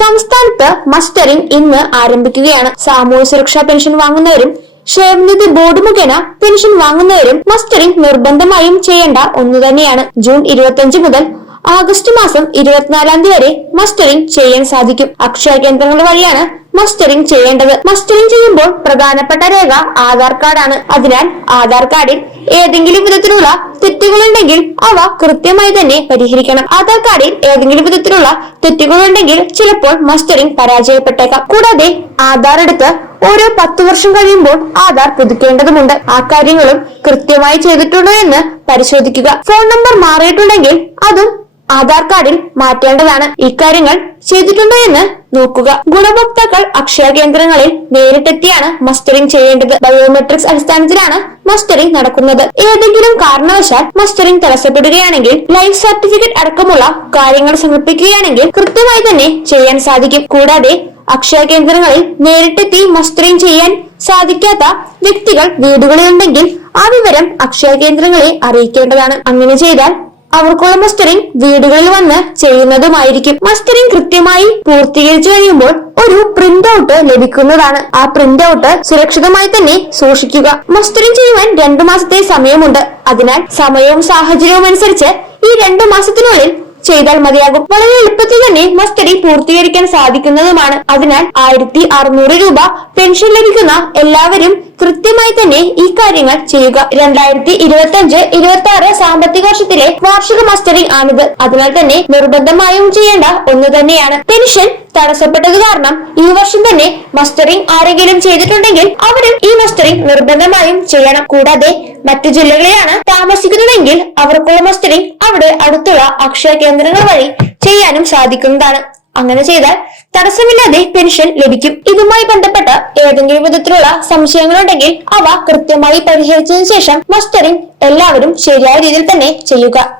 സംസ്ഥാനത്ത് മസ്റ്ററിംഗ് ഇന്ന് ആരംഭിക്കുകയാണ്. സാമൂഹ്യ സുരക്ഷാ പെൻഷൻ വാങ്ങുന്നവരും ക്ഷേമനിധി ബോർഡ് മുഖേന പെൻഷൻ വാങ്ങുന്നവരും മസ്റ്ററിംഗ് നിർബന്ധമായും ചെയ്യേണ്ട ഒന്നു തന്നെയാണ്. ജൂൺ 25 മുതൽ ആഗസ്റ്റ് മാസം 24 വരെ മസ്റ്ററിംഗ് ചെയ്യാൻ സാധിക്കും. അക്ഷയ കേന്ദ്രങ്ങൾ വഴിയാണ് മസ്റ്ററിംഗ് ചെയ്യേണ്ടത്. മസ്റ്ററിംഗ് ചെയ്യുമ്പോൾ പ്രധാനപ്പെട്ട രേഖ ആധാർ കാർഡാണ്. അതിനാൽ ആധാർ കാർഡിൽ ഏതെങ്കിലും വിധത്തിലുള്ള തെറ്റുകളുണ്ടെങ്കിൽ അവ കൃത്യമായി തന്നെ പരിഹരിക്കണം. ആധാർ കാർഡിൽ ഏതെങ്കിലും വിധത്തിലുള്ള തെറ്റുകളുണ്ടെങ്കിൽ ചിലപ്പോൾ മസ്റ്ററിംഗ് പരാജയപ്പെട്ടേക്കാം. കൂടാതെ ആധാർ എടുത്ത് ഓരോ 10 വർഷം കഴിയുമ്പോൾ ആധാർ പുതുക്കേണ്ടതുണ്ട്. ആ കാര്യങ്ങളും കൃത്യമായി ചെയ്തിട്ടുണ്ടോ എന്ന് പരിശോധിക്കുക. ഫോൺ നമ്പർ മാറിയിട്ടുണ്ടെങ്കിൽ അതും ആധാർ കാർഡിൽ മാറ്റേണ്ടതാണ്. ഇക്കാര്യങ്ങൾ ചെയ്തിട്ടുണ്ടോ എന്ന് നോക്കുക. ഗുണഭോക്താക്കൾ അക്ഷയ കേന്ദ്രങ്ങളിൽ നേരിട്ടെത്തിയാണ് മസ്റ്ററിംഗ് ചെയ്യേണ്ടത്. ബയോമെട്രിക്സ് അടിസ്ഥാനത്തിലാണ് മസ്റ്ററിംഗ് നടക്കുന്നത്. ഏതെങ്കിലും കാരണവശാൽ മസ്റ്ററിംഗ് തടസ്സപ്പെടുകയാണെങ്കിൽ ലൈഫ് സർട്ടിഫിക്കറ്റ് അടക്കമുള്ള കാര്യങ്ങൾ സമർപ്പിക്കുകയാണെങ്കിൽ കൃത്യമായി തന്നെ ചെയ്യാൻ സാധിക്കും. കൂടാതെ അക്ഷയ കേന്ദ്രങ്ങളിൽ നേരിട്ടെത്തി മസ്റ്ററിംഗ് ചെയ്യാൻ സാധിക്കാത്ത വ്യക്തികൾ വീടുകളിലുണ്ടെങ്കിൽ ആ വിവരം അക്ഷയ കേന്ദ്രങ്ങളെ അറിയിക്കേണ്ടതാണ്. അങ്ങനെ ചെയ്താൽ അവർക്കുള്ള മസ്റ്ററിംഗ് വീടുകളിൽ വന്ന് ചെയ്യുന്നതുമായിരിക്കും. മസ്റ്ററിംഗ് കൃത്യമായി പൂർത്തീകരിച്ചു കഴിയുമ്പോൾ ഒരു പ്രിന്റ് ഔട്ട് ലഭിക്കുന്നതാണ്. ആ പ്രിന്റ് ഔട്ട് സുരക്ഷിതമായി തന്നെ സൂക്ഷിക്കുക. മസ്റ്ററിംഗ് ചെയ്യുവാൻ 2 മാസത്തെ സമയമുണ്ട്. അതിനാൽ സമയവും സാഹചര്യവും അനുസരിച്ച് ഈ 2 മാസത്തിനുള്ളിൽ ചെയ്താൽ മതിയാകും. വളരെ എളുപ്പത്തിൽ തന്നെ മസ്റ്ററിംഗ് പൂർത്തീകരിക്കാൻ സാധിക്കുന്നതുമാണ്. അതിനാൽ 1600 രൂപ പെൻഷൻ ലഭിക്കുന്ന എല്ലാവരും കൃത്യമായി തന്നെ ഈ കാര്യങ്ങൾ ചെയ്യുക. 2025-26 സാമ്പത്തിക വർഷത്തിലെ വാർഷിക മസ്റ്ററിംഗ് ആണിത്. അതിനാൽ തന്നെ നിർബന്ധമായും ചെയ്യേണ്ട ഒന്ന് തന്നെയാണ്. പെൻഷൻ തടസ്സപ്പെട്ടത് കാരണം ഈ വർഷം തന്നെ മസ്റ്ററിംഗ് ആരെങ്കിലും ചെയ്തിട്ടുണ്ടെങ്കിൽ അവരും ഈ മസ്റ്ററിംഗ് നിർബന്ധമായും ചെയ്യണം. കൂടാതെ മറ്റു ജില്ലകളിലാണ് താമസിക്കുന്നതെങ്കിൽ അവർക്കുള്ള മസ്റ്ററിംഗ് അവിടെ അടുത്തുള്ള അക്ഷയ കേന്ദ്രങ്ങൾ വഴി ചെയ്യാനും സാധിക്കുന്നതാണ്. അങ്ങനെ ചെയ്താൽ തടസ്സമില്ലാതെ പെൻഷൻ ലഭിക്കും. ഇതുമായി ബന്ധപ്പെട്ട ഏതെങ്കിലും വിധത്തിലുള്ള സംശയങ്ങളുണ്ടെങ്കിൽ അവ കൃത്യമായി പരിഹരിച്ചതിനു ശേഷം മസ്റ്ററിംഗ് എല്ലാവരും ശരിയായ രീതിയിൽ തന്നെ ചെയ്യുക.